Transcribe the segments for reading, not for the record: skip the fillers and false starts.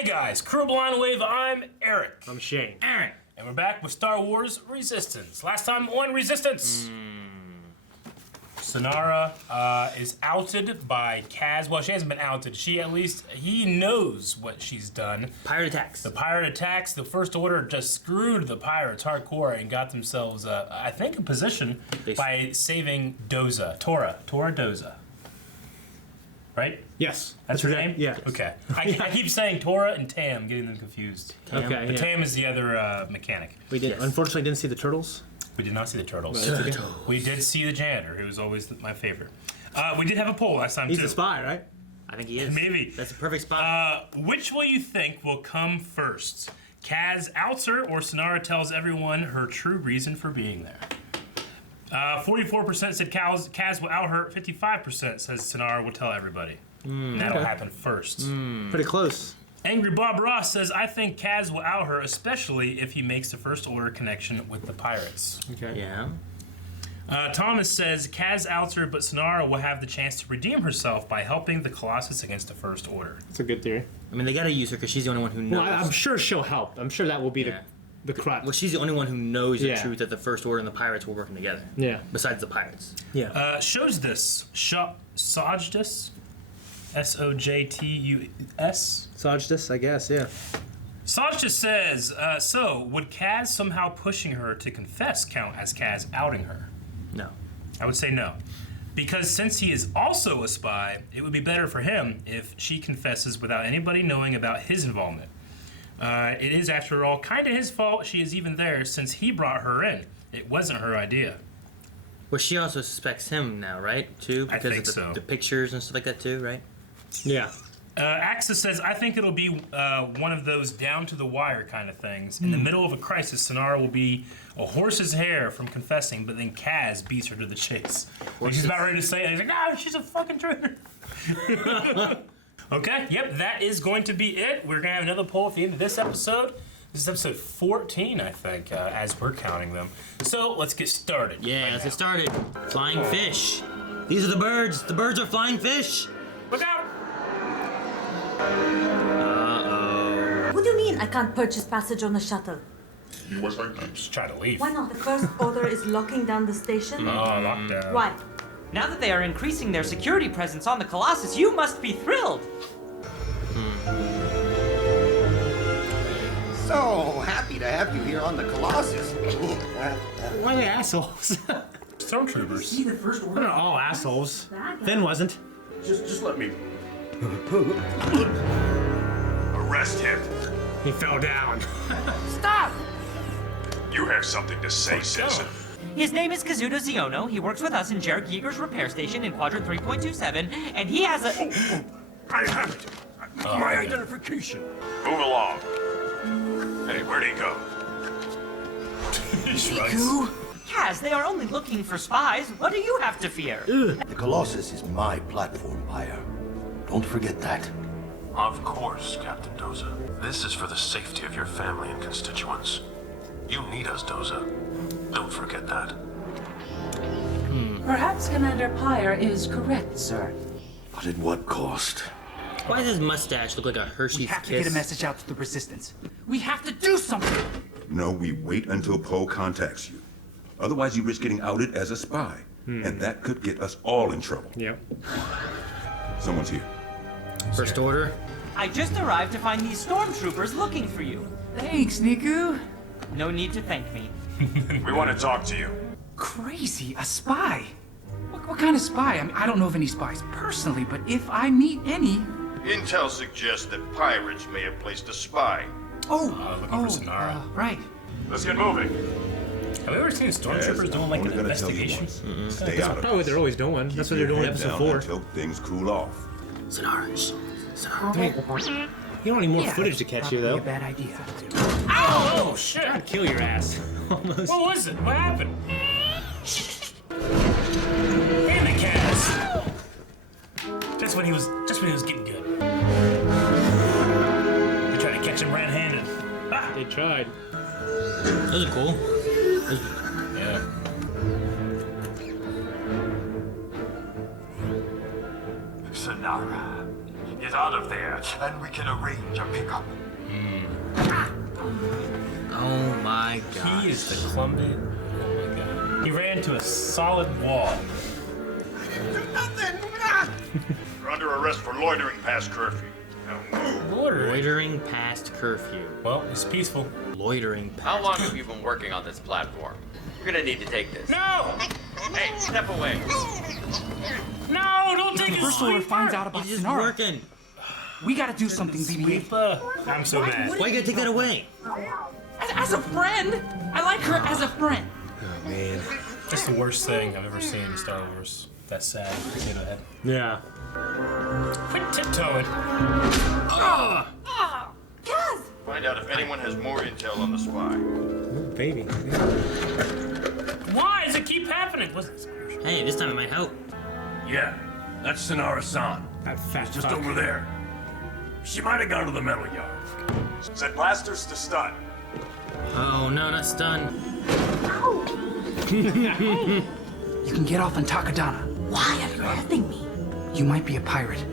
Hey guys, Crew Blind Wave, I'm Eric. I'm Shane. Aaron. And we're back with Star Wars Resistance. Last time on Resistance, Sinara is outed by Kaz. Well, she hasn't been outed. He knows what she's done. Pirate attacks. The pirate attacks. The First Order just screwed the pirates hardcore and got themselves, I think, a position by saving Doza. Tora Doza. Right? Yes. That's her name? Yeah. Okay. I keep saying Tora and Tam, getting them confused. Tam. Okay. But Yeah. Tam is the other mechanic. We did. Yes. Unfortunately, didn't see the turtles. We did not see the turtles. But that's okay. We did see the janitor, who was always my favorite. We did have a poll last time, He's too. a spy, right? I think he is. Maybe. That's a perfect spot. Which will you think will come first? Kaz outs her, or Sinara tells everyone her true reason for being there? 44% said Kaz will out her. 55% says Sinara will tell everybody. And that'll happen first. Pretty close. Angry Bob Ross says, I think Kaz will out her, especially if he makes the First Order connection with the pirates. Okay. Yeah. Thomas says, Kaz outs her, but Sinara will have the chance to redeem herself by helping the Colossus against the First Order. That's a good theory. I mean, they gotta use her because she's the only one who knows. Well, I'm sure she'll help. I'm sure that will be the crux. Well, she's the only one who knows the Yeah. truth that the First Order and the pirates were working together. Yeah. Besides the pirates. Yeah. Shows this. Sojdus? S-O-J-T-U-S? Sojdus, I guess, yeah. Sojdus says, so, would Kaz somehow pushing her to confess count as Kaz outing her? No. I would say no. Because since he is also a spy, it would be better for him if she confesses without anybody knowing about his involvement. It is, after all, kind of his fault she is even there since he brought her in. It wasn't her idea. Well, she also suspects him now, right? Too? I Because think of so. the pictures and stuff like that, too, right? Yeah. Axis says, I think it'll be one of those down-to-the-wire kind of things. In the middle of a crisis, Sinara will be a horse's hair from confessing, but then Kaz beats her to the chase. When she's about ready to say it, he's like, no, she's a fucking traitor. Okay, yep, that is going to be it. We're going to have another poll at the end of this episode. This is episode 14, I think, as we're counting them. So, let's get started. Yeah, right let's now. get started. Flying fish. These are the birds. The birds are flying fish. Look out! Uh-oh. What do you mean I can't purchase passage on the shuttle? Just try to leave. Why not? The First Order is locking down the station? Oh, lockdown. Why? Now that they are increasing their security presence on the Colossus, you must be thrilled! So happy to have you here on the Colossus. Why are they assholes? Stormtroopers. They're not all assholes. Finn wasn't. Just let me. Arrest him. He fell down. Stop! You have something to say, citizen. His name is Kazuto Ziono. He works with us in Jarek Yeager's repair station in Quadrant 3.27, and he has a... I have it. My identification. Move along. Hey, where'd he go? Kaz, they are only looking for spies. What do you have to fear? The Colossus is my platform, buyer. Don't forget that. Of course, Captain Doza. This is for the safety of your family and constituents. You need us, Doza. Don't forget that. Perhaps Commander Pyre is correct, sir. But at what cost? Why does his mustache look like a Hershey's We have to Kiss? get a message out to the Resistance. We have to do something! No, we wait until Poe contacts you. Otherwise, you risk getting outed as a spy. And that could get us all in trouble. Yep. Someone's here. First Order. I just arrived to find these stormtroopers looking for you. Thanks, Niku. No need to thank me. We want to talk to you. Crazy, a spy? What kind of spy? I mean, I don't know of any spies personally, but if I meet any... Intel suggests that pirates may have placed a spy. Looking for Sinara. Right. Let's get moving. Have we ever seen stormtroopers doing like only an gonna tell you investigation? once. Stay out of Probably this. they're always doing. That's what Keep they're your doing in head episode down 4. until things cool off. Sinara. Sinara. You don't need more footage to catch you, though. A bad idea. Oh, shit! I'd kill your ass. Almost. What was it? What happened? Damn it, Kaz! Just when he was getting good. They tried to catch him red-handed. Ah! They tried. Those are cool. Yeah. Sinara, Get out of there, and we can arrange a pickup. Oh my god. He is the clumsy. Oh my god. He ran into a solid wall. You're under arrest for loitering past curfew. Now move. Loitering past curfew. Well, it's peaceful. Loitering past. How long have you been working on this platform? You're gonna need to take this. No! Hey, step away. No, don't take his First order finds out about He's just Sinara. working. We gotta do something, BB-8. Sweeper. I'm so mad. Why you gotta take that away? As a friend! I like her as a friend. Oh, man. That's the worst thing I've ever seen in Star Wars. That's sad. Potato head. Yeah. Quit tiptoeing. Kaz! Find out if anyone has more intel on the spy. Ooh, baby. Why does it keep happening? Hey, this time it might help. Yeah, that's Sinara-san. That fat Just fuck. over there. She might have gone to the metal yard. Set blasters to stun. Oh no, not stun. You can get off on Takadana. Why are you helping me? You might be a pirate,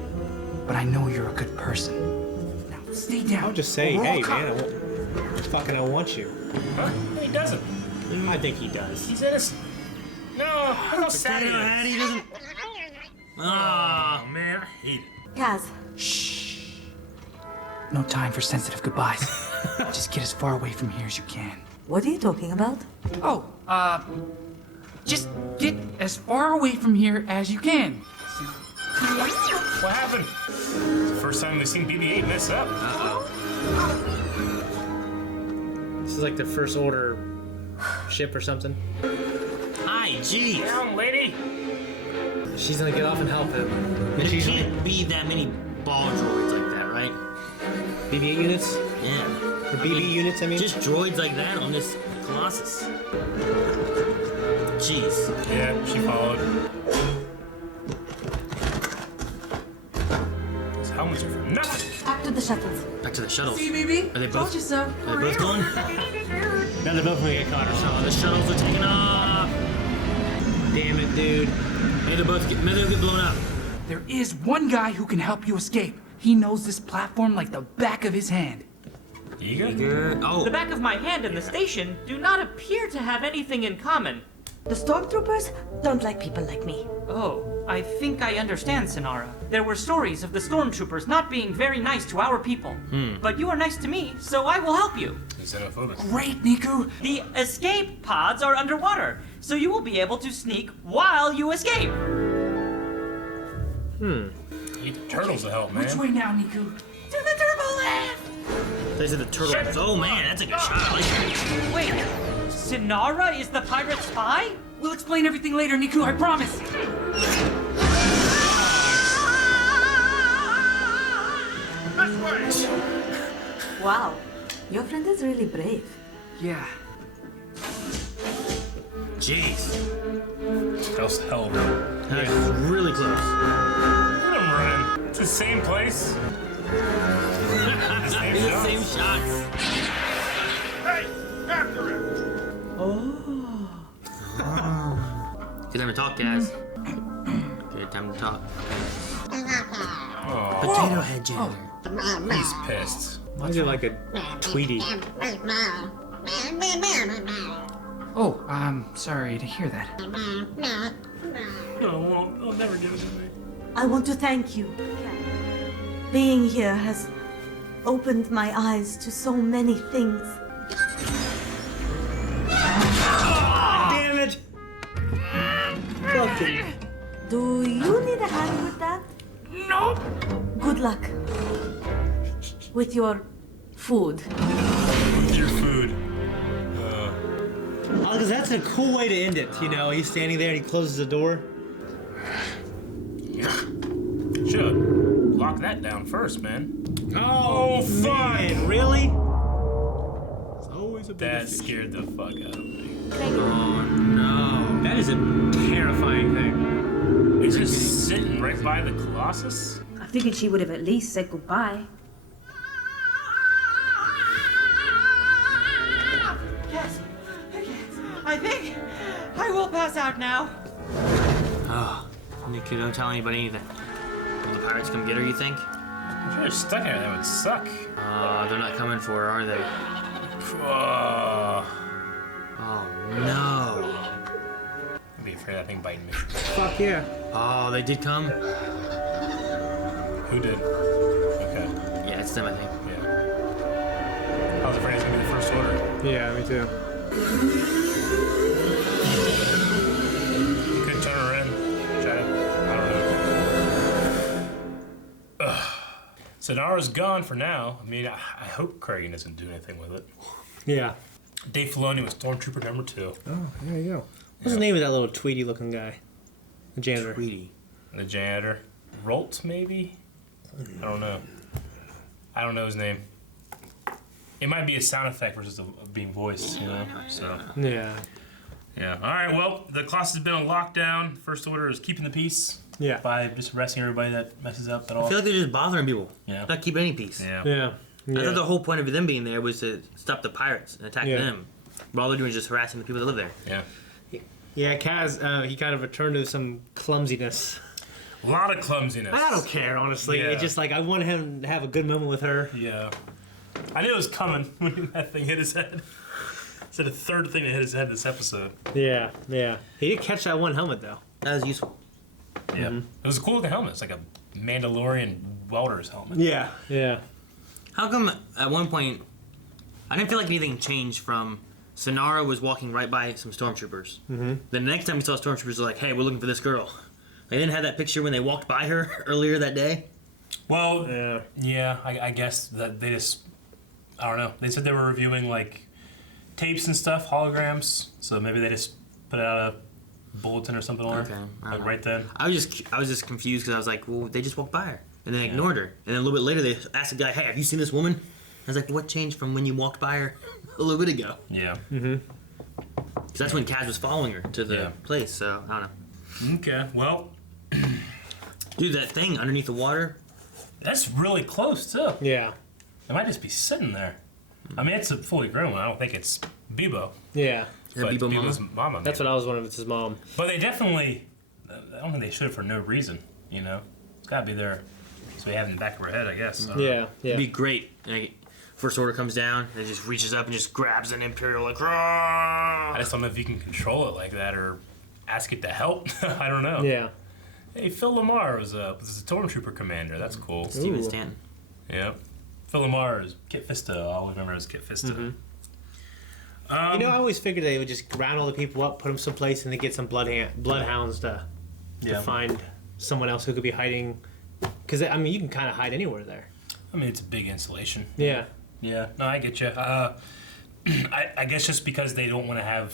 but I know you're a good person. Now stay down. I'll just say, or we're all hey, caught. man, I want you. Huh? No, he doesn't. I think he does. He's innocent. No, look how sad he Potato is. head, he doesn't. Ah. Oh, man, I hate it. Kaz, No time for sensitive goodbyes. Just get as far away from here as you can. what are you talking about? Oh, just get as far away from here as you can. What happened? It's the first time we've seen BB-8 mess up. This is like the first order ship or something. Hi, jeez. Down, lady. She's gonna get off and help him. And There she's can't be that many ball droids like that, right? BB-8 units? Yeah. Or BB units, I mean? Just droids like that on this Colossus. Jeez. Yeah, she followed. These helmets are for nothing. Back to the shuttles. Back to the shuttles. BB? Are they both? Told you so. Are they both going? Now they're both gonna get caught or Oh, something. the shuttles are taking off. Damn it, dude. Maybe they'll get blown up. There is one guy who can help you escape. He knows this platform like the back of his hand. Eager? Oh. The back of my hand and the station do not appear to have anything in common. The stormtroopers don't like people like me. Oh, I think I understand, Sinara. There were stories of the stormtroopers not being very nice to our people. But you are nice to me, so I will help you. He's xenophobic. Great, Niku. The escape pods are underwater, so you will be able to sneak while you escape. Need the turtles to help, man. Which way now, Niku? To the turbo lift! These are the turtles. Oh man, that's a good shot. I like that. Wait, Sinara is the pirate spy? We'll explain everything later, Niku, I promise. This way! Wow. Your friend is really brave. Yeah. Jeez. That was hell of a That was really close. Look at him running. It's the same place. The same shots. Hey, after him! Good time to talk, guys. Good time to talk. Oh, Potato head janitor. he's pissed. Why is it like a Tweety? Oh, I'm sorry to hear that. No, I'll never give it to me. I want to thank you. Being here has opened my eyes to so many things. Damn it! Fucking. Do you need a hand with that? Nope. Good luck. With your food. Your food. Oh, because that's a cool way to end it, you know? He's standing there and he closes the door. Should lock that down first, man. Oh, fuck! Really? It's always a big That scared the fuck out of me. Oh no. That is a terrifying thing. He's just sitting right by the Colossus. I figured she would have at least said goodbye. Yes, I think I will pass out now. Oh, Niku, don't tell anybody anything. Will the pirates come get her, you think? If you're stuck in there, that would suck. They're not coming for her, are they? Oh no. I'd be afraid of that thing biting me. Fuck yeah. Oh, they did come? Who did? Okay. Yeah, it's them, I think. Yeah. I was afraid it was going to be the first order. Yeah, me too. You could turn her in. Try to, I don't know. Ugh. Sinara's gone for now. I mean, I hope Cragen doesn't do anything with it. Yeah. Dave Filoni was Stormtrooper number 2. Oh, there you go. What's the name of that little Tweety-looking guy? The janitor. Tweety. The janitor. Rolt, maybe? I don't know. I don't know his name. It might be a sound effect versus being voiced, you know? So. Yeah. Yeah. All right, well, the class has been on lockdown. First order is keeping the peace. Yeah. By just arresting everybody that messes up at all. I feel like they're just bothering people. Yeah. Not keeping any peace. Yeah. Yeah. I thought the whole point of them being there was to stop the pirates and attack them. But all they're doing is just harassing the people that live there. Yeah. Yeah, Kaz, he kind of returned to some clumsiness. A lot of clumsiness. I don't care, honestly. Yeah. It's just like I want him to have a good moment with her. Yeah. I knew it was coming when that thing hit his head. It's the third thing that hit his head this episode. Yeah, yeah. He did catch that one helmet, though. That was useful. Yeah. It was a cool looking helmet. It's like a Mandalorian welder's helmet. Yeah, yeah. How come at one point I didn't feel like anything changed from Sinara was walking right by some stormtroopers. Mm-hmm. Then the next time we saw stormtroopers, they're like, "Hey, we're looking for this girl." They didn't have that picture when they walked by her earlier that day. Well, yeah, I guess that they just, I don't know. They said they were reviewing like tapes and stuff, holograms. So maybe they just put out a bulletin or something on her, like right then. I was just confused because I was like, well, they just walked by her and then ignored her. And then a little bit later, they asked the guy, "Hey, have you seen this woman?" I was like, what changed from when you walked by her a little bit ago? Yeah. Mm-hmm. Because that's when Kaz was following her to the place. So I don't know. Okay. Well, dude, that thing underneath the water. That's really close too. Yeah. It might just be sitting there. I mean, it's a fully grown one. I don't think it's Bebo. Yeah. But Bebo's mama. That's what I was wondering if it's his mom. But they definitely, I don't think they should for no reason, you know? It's got to be there so we have it in the back of our head, I guess. Yeah. It'd be great. Like, First Order comes down, and it just reaches up and just grabs an Imperial like, "Rah!" I just don't know if you can control it like that or ask it to help. I don't know. Yeah. Hey, Phil Lamar was a Stormtrooper commander. That's cool. Steven Stanton. Yeah. Phil Lamar is Kit Fisto. I always remember as Kit Fisto. Mm-hmm. You know, I always figured they would just round all the people up, put them someplace, and then get some bloodhounds to find someone else who could be hiding. Because, I mean, you can kind of hide anywhere there. I mean, it's a big installation. Yeah. Yeah. No, I get you. I guess just because they don't want to have,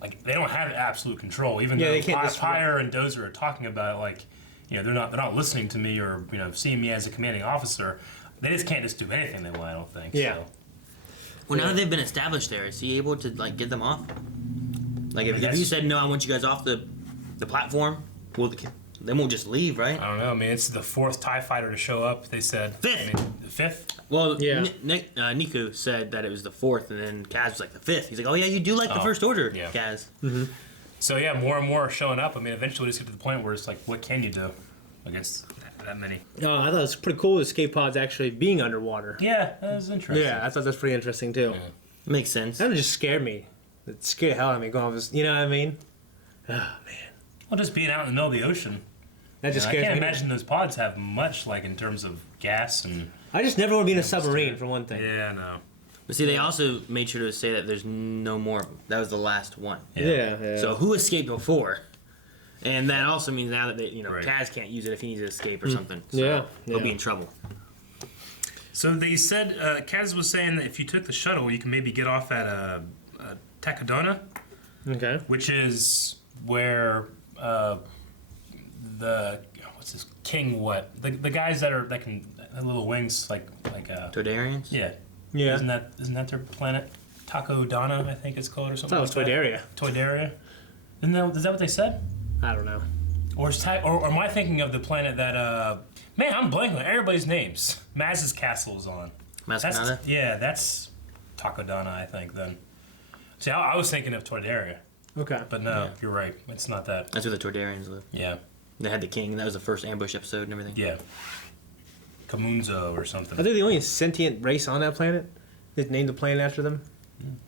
like, they don't have absolute control. Even though Pyre and Dozer are talking about it, like, you know, they're not listening to me or, you know, seeing me as a commanding officer. They just can't just do anything they want, I don't think. Yeah. So. Well, now that they've been established there, is he able to, like, get them off? Like, if you said, no, I want you guys off the platform, well, they won't just leave, right? I don't know. I mean, it's the 4th TIE fighter to show up. They said... 5th! I mean, the 5th? Well, Niku said that it was the 4th, and then Kaz was like the 5th. He's like, oh, yeah, you do like the First Order, Kaz. Mm-hmm. So, yeah, more and more are showing up. I mean, eventually we just get to the point where it's like, what can you do against that many? Oh, I thought it was pretty cool, the escape pods actually being underwater. Yeah, that was interesting. Yeah, I thought that's pretty interesting, too. Yeah. Makes sense. That would just scare me. It scared the hell out of me going off, you know what I mean? Oh, man. Well, just being out in the middle of the ocean. That just I scares can't me. imagine those pods have much, like, in terms of gas and... I just never want to be in a submarine, for one thing. Yeah, no. But see, they also made sure to say that there's no more. That was the last one. Yeah. So who escaped before? And that also means now that they, Kaz can't use it if he needs to escape or something. So he'll be in trouble. So they said, Kaz was saying that if you took the shuttle, you can maybe get off at Takodana. Okay. Which is where what's this king? What the guys that can have little wings like Toydarians? Yeah. Isn't that their planet? Takodana, I think it's called, or something. I thought it was Toydaria. Toydaria. Is that what they said? I don't know. Or am I thinking of the planet that man, I'm blanking on everybody's names. Maz's castle is on. Maskanada? That's Takodana, I think, then. See, I was thinking of Toydaria. Okay. But no, you're right. It's not that. That's where the Toydarians live. Yeah. They had the king, and that was the first ambush episode and everything. Yeah. Kamunzo or something. Are they the only sentient race on that planet? They named the planet after them?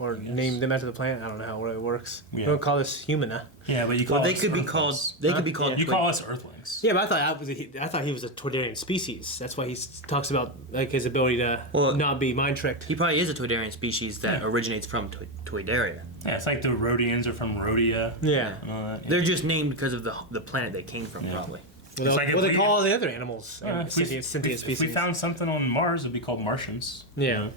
Or named them after the planet? I don't know how it works. Yeah. We don't call us humana. Yeah, but you call they us could be Earthlings. called. They could be called. You call us Earthlings. Yeah, but I thought he was a Toydarian species. That's why he talks about like his ability to not be mind tricked. He probably is a Toydarian species that originates from Toydaria. Yeah, it's like the Rhodians are from Rhodia. Yeah. And all that. They're just named because of the planet they came from, probably. Well, like they call all the other animals if sentient species. If we found something on Mars, it'd be called Martians. Yeah. You know?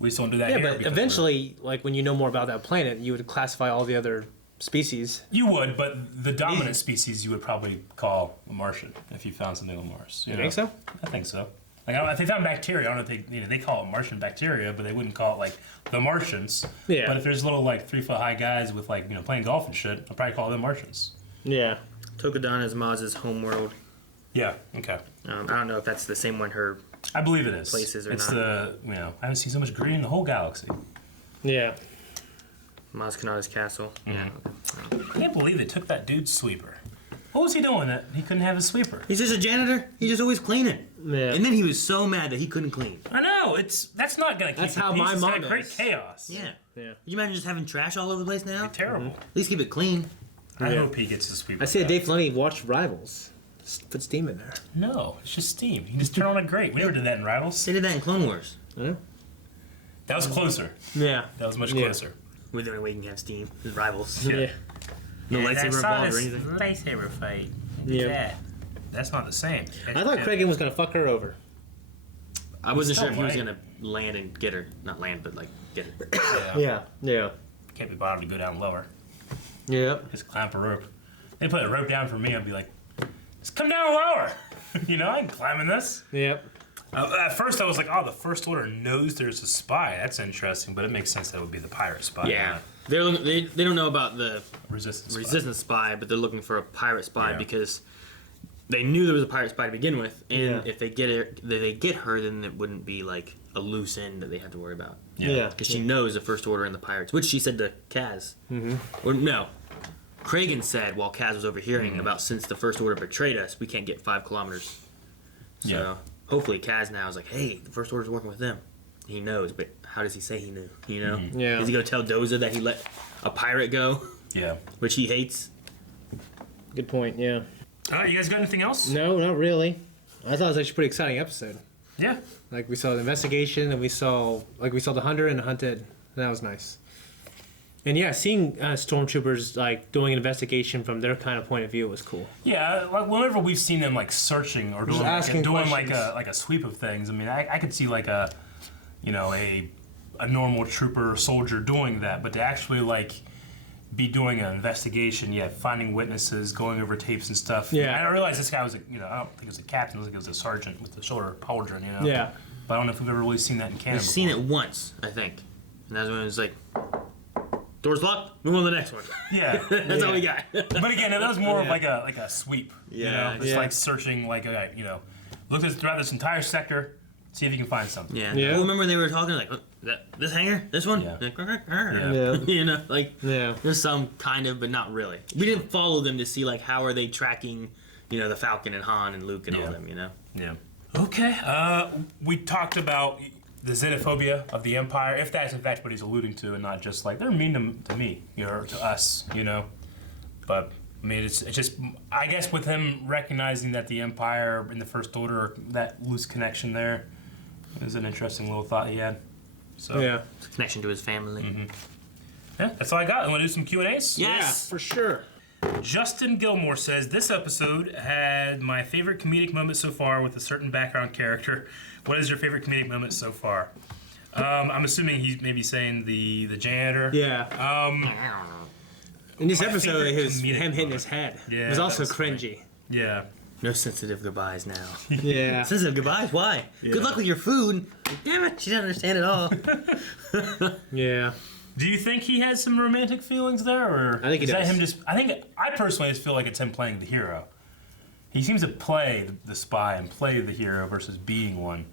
We just don't do that Yeah, here but because eventually, like when you know more about that planet, you would classify all the other species. you would, but the dominant species you would probably call a Martian if you found something on Mars. You think so? I think so. Like if they found bacteria, I don't know if they call it Martian bacteria, but they wouldn't call it like the Martians. Yeah. But if there's little like 3 foot high guys with like playing golf and shit, I'll probably call them Martians. Yeah. Tokodana is Maz's homeworld. Yeah. Okay. I don't know if that's the same one her. I believe it is. Places or it's not. I haven't seen so much green in the whole galaxy. Yeah. Maz Kanata's castle. Yeah. I can't believe they took that dude's sweeper. What was he doing that he couldn't have his sweeper? He's just a janitor. He's just always cleaning. Yeah. And then he was so mad that he couldn't clean. I know. That's not gonna keep. That's the how peace. my It's mom gonna create is. chaos. Yeah. Yeah. Could you imagine just having trash all over the place now? Terrible. At least keep it clean. I Yeah. hope he gets the sweeper. I see back. Dave Filoni watched Rivals. Just put steam in there. No, it's just steam. You just turn on a grate. We never did that in Rivals. They did that in Clone Wars. Yeah. That was closer. Yeah. That was much Yeah. closer. We're the only way you can have steam. Is Rivals. Yeah. No lightsaber involved or anything. Lightsaber fight. Yeah. That's not the same. I thought Kragan was gonna fuck her over. I wasn't sure if he was Still gonna land and get her. Not land, but like get her. Yeah. Yeah. Can't be bothered to go down lower. Yep. Just clamp a rope. They put a rope down for me. I'd be like, just come down lower. I ain't climbing this. Yep. At first, I was like, oh, the First Order knows there's a spy. That's interesting, but it makes sense that it would be the pirate spy. Yeah. They don't know about the Resistance spy, but they're looking for a pirate spy Yeah. because they knew there was a pirate spy to begin with, and Yeah. if they get her, then it wouldn't be like a loose end that they have to worry about. Yeah. Because she knows the First Order and the pirates, which she said to Kaz. Mm-hmm. Or no, Kragan said while Kaz was overhearing about since the First Order betrayed us, we can't get 5 kilometers. So Yeah. hopefully Kaz now is like, hey, the First Order's working with them. He knows, but how does he say he knew? Yeah. Is he gonna tell Doza that he let a pirate go, Yeah. which he hates? Good point. Yeah. All right, you guys got anything else? No, not really. I thought it was actually a pretty exciting episode. Yeah. Like we saw the investigation, and we saw the hunter and the hunted. That was nice. And yeah, seeing stormtroopers like doing an investigation from their kind of point of view was cool. Yeah, like whenever we've seen them like searching or Just doing, asking like questions. a sweep of things. I mean, I could see like a normal trooper soldier doing that, but to actually like be doing an investigation, finding witnesses, going over tapes and stuff. Yeah. I don't realize this guy was I don't think it was a captain. I think it was a sergeant with the shoulder pauldron. Yeah. But I don't know if we've ever really seen that in canon. We've seen it once, I think, and that's when it was like, door's locked. Move on to the next one. Yeah. That's all we got. But again, that was more of like a sweep. Yeah. Just like searching, like look throughout this entire sector, see if you can find something. Yeah. Yeah. Well, remember they were talking like, this hangar, this one. Yeah. Like, Yeah. there's some kind of, but not really. We didn't follow them to see like how are they tracking, the Falcon and Han and Luke and all them. Yeah. Okay. We talked about the xenophobia of the Empire, if that's in fact what he's alluding to, and not just like they're mean to me, or to us, But I mean, it's just I guess with him recognizing that the Empire and the First Order, that loose connection there, is an interesting little thought he had. So Yeah. Connection to his family. yeah, that's all I got. Want to do some Q&As? Yes. For sure. Justin Gilmore says, this episode had my favorite comedic moment so far with a certain background character. What is your favorite comedic moment so far? I'm assuming he's maybe saying the janitor. Yeah. In this My episode, favorite it was comedic him hitting moment. his head. Yeah, it was also that was funny. cringy. Yeah. No sensitive goodbyes now. Yeah. Sensitive goodbyes? Why? Good luck with your food. Damn it, she doesn't understand at all. Yeah. Do you think he has some romantic feelings there, or I think he is that does. him just? I personally just feel like it's him playing the hero. He seems to play the spy and play the hero versus being one.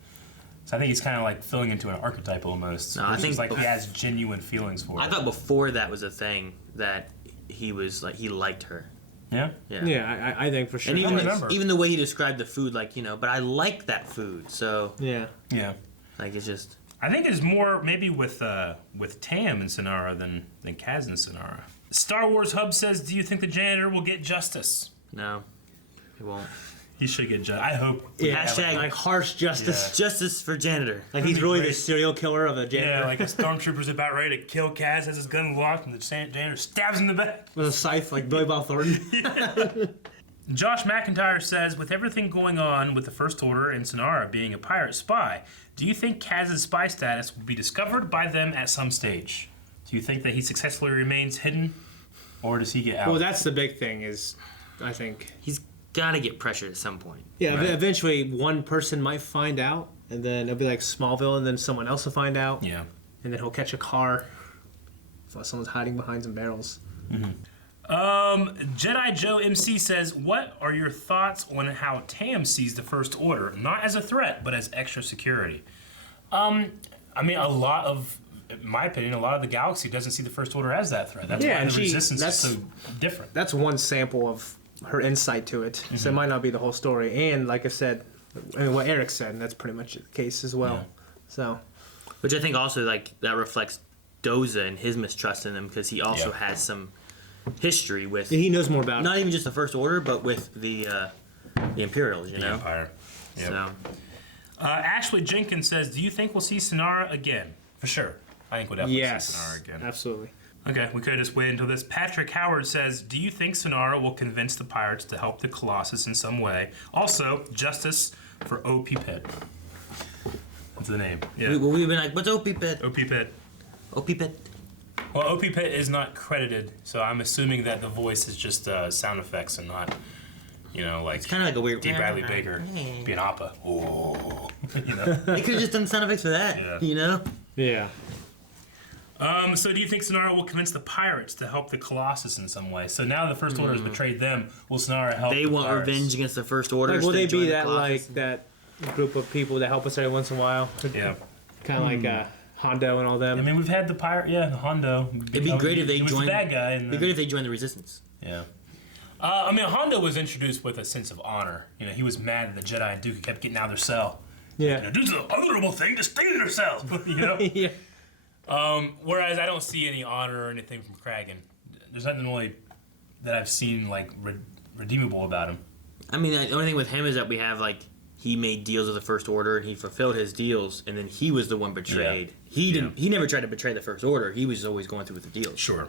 So I think he's kind of like filling into an archetype almost. No, I think like he has genuine feelings for I her. thought before that was a thing that he was like he liked her. Yeah? Yeah, I think for sure. And even the way he described the food, like, but I like that food, so... Yeah. Yeah. Like, it's just... I think it's more maybe with Tam and Sinara than Kaz and Sinara. Star Wars Hub says, do you think the janitor will get justice? No, he won't. He should get justice. I hope. Yeah, hashtag like harsh justice. Yeah. Justice for janitor. Like he's really the serial killer of a janitor. Yeah, like a stormtrooper's about ready to kill Kaz, has his gun locked, and the janitor stabs him in the back. With a scythe like Billy Bob Thornton. Josh McIntyre says, with everything going on with the First Order and Sinara being a pirate spy, do you think Kaz's spy status will be discovered by them at some stage? Do you think that he successfully remains hidden, or does he get out? Well, that's the big thing is, I think... He's got to get pressured at some point. Yeah, right. Eventually one person might find out, and then it'll be like Smallville, and then someone else will find out. Yeah. And then he'll catch a car. So someone's hiding behind some barrels. Mm-hmm. Jedi Joe MC says, what are your thoughts on how Tam sees the First Order, not as a threat, but as extra security? I mean, in my opinion, a lot of the galaxy doesn't see the First Order as that threat. That's why the Resistance is so different. That's one sample of her insight to it. Mm-hmm. So it might not be the whole story. And like I said, what Eric said, and that's pretty much the case as well. Yeah. So, which I think also like that reflects Doza and his mistrust in him because he also has some history with. He knows more about not even just the First Order, but with the Imperials. The Empire. Yep. So, Ashley Jenkins says, "Do you think we'll see Sinara again?" For sure. I think we'll definitely see Sinara again. Absolutely. Okay, we could have just waited until this. Patrick Howard says, do you think Sinara will convince the pirates to help the Colossus in some way? Also, justice for OP Pit. That's the name. Yeah. We've been like, what's OP Pit? OP Pit. OP Pit. Well, OP Pit is not credited, so I'm assuming that the voice is just sound effects and not, like... It's kind of like a weird... D. Bradley Baker being Appa. Oh, They could have just done sound effects for that, Yeah. So do you think Sinara will convince the pirates to help the Colossus in some way? So now the First Order has betrayed them. Will Sinara help They the want pirates? revenge against the First Order. Like, will they be that that group of people that help us every once in a while? Yeah. Kind of like Hondo and all them. I mean, we've had the pirate, the Hondo. It'd be great if they joined. The bad guy. It'd be great if they joined the Resistance. Yeah. I mean, Hondo was introduced with a sense of honor. He was mad that the Jedi and Duke kept getting out of their cell. Yeah. Do the honorable thing to stay in their cell. Yeah. Whereas I don't see any honor or anything from Kragan. There's nothing really that I've seen like redeemable about him. I mean, the only thing with him is that we have like he made deals with the First Order and he fulfilled his deals, and then he was the one betrayed. Yeah. He didn't. He never tried to betray the First Order. He was always going through with the deals. Sure.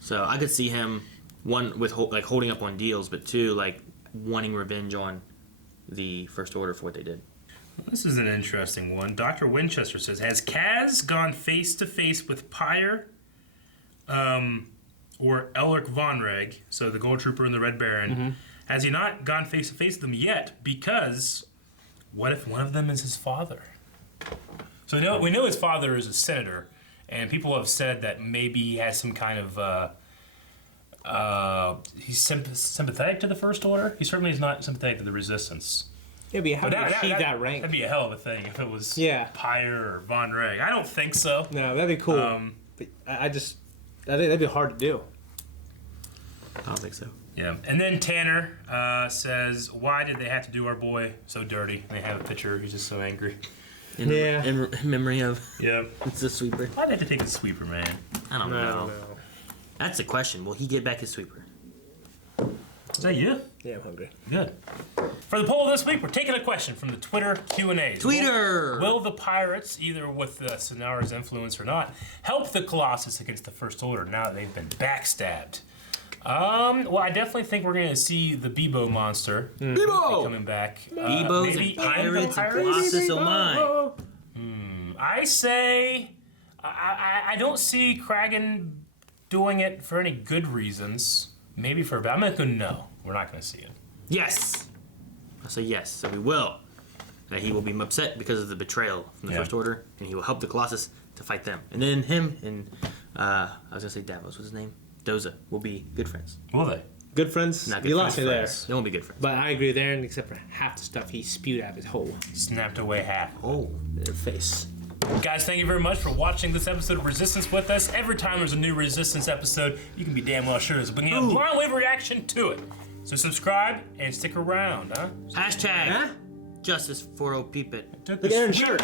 So I could see him one with like holding up on deals, but two like wanting revenge on the First Order for what they did. This is an interesting one. Dr. Winchester says, has Kaz gone face-to-face with Pyre or Elric Von Reg, so the Gold Trooper and the Red Baron? Mm-hmm. Has he not gone face-to-face with them yet? Because what if one of them is his father? So we know his father is a senator, and people have said that maybe he has some kind of... he's sympathetic to the First Order. He certainly is not sympathetic to the Resistance. Yeah, but how do you achieve that rank? That'd be a hell of a thing if it was Pyre or Von Reg. I don't think so. No, that'd be cool. But I think that'd be hard to do. I don't think so. Yeah. And then Tanner says, why did they have to do our boy so dirty? They have a picture. He's just so angry. In memory of... Yeah. It's the sweeper. Why'd they have to take the sweeper, man? I don't know. That's the question. Will he get back his sweeper? Is that you? Yeah, I'm hungry. Good. For the poll this week, we're taking a question from the Twitter Q&A. Will the pirates, either with Sinara's influence or not, help the Colossus against the First Order now that they've been backstabbed? Well, I definitely think we're going to see the Bebo monster coming back. Bebos and pirates and Colossus, oh my. I say, I don't see Kragan doing it for any good reasons. Maybe for, but I'm not going to know. We're not going to see it. Yes. I'll say yes. So we will. That he will be upset because of the betrayal from the First Order, and he will help the Colossus to fight them. And then him and, I was going to say Davos, what's his name? Doza will be good friends. Will they? Good friends? Not good you friends. lost me there. They won't be good friends. But I agree there, except for half the stuff he spewed out of his hole. Snapped away half. Oh. Their face. Guys, thank you very much for watching this episode of Resistance with us. Every time there's a new Resistance episode, you can be damn well sure there's being a blind wave reaction to it. So subscribe and stick around, huh? Hashtag Justice for O Peep It. Look at Aaron's shirt.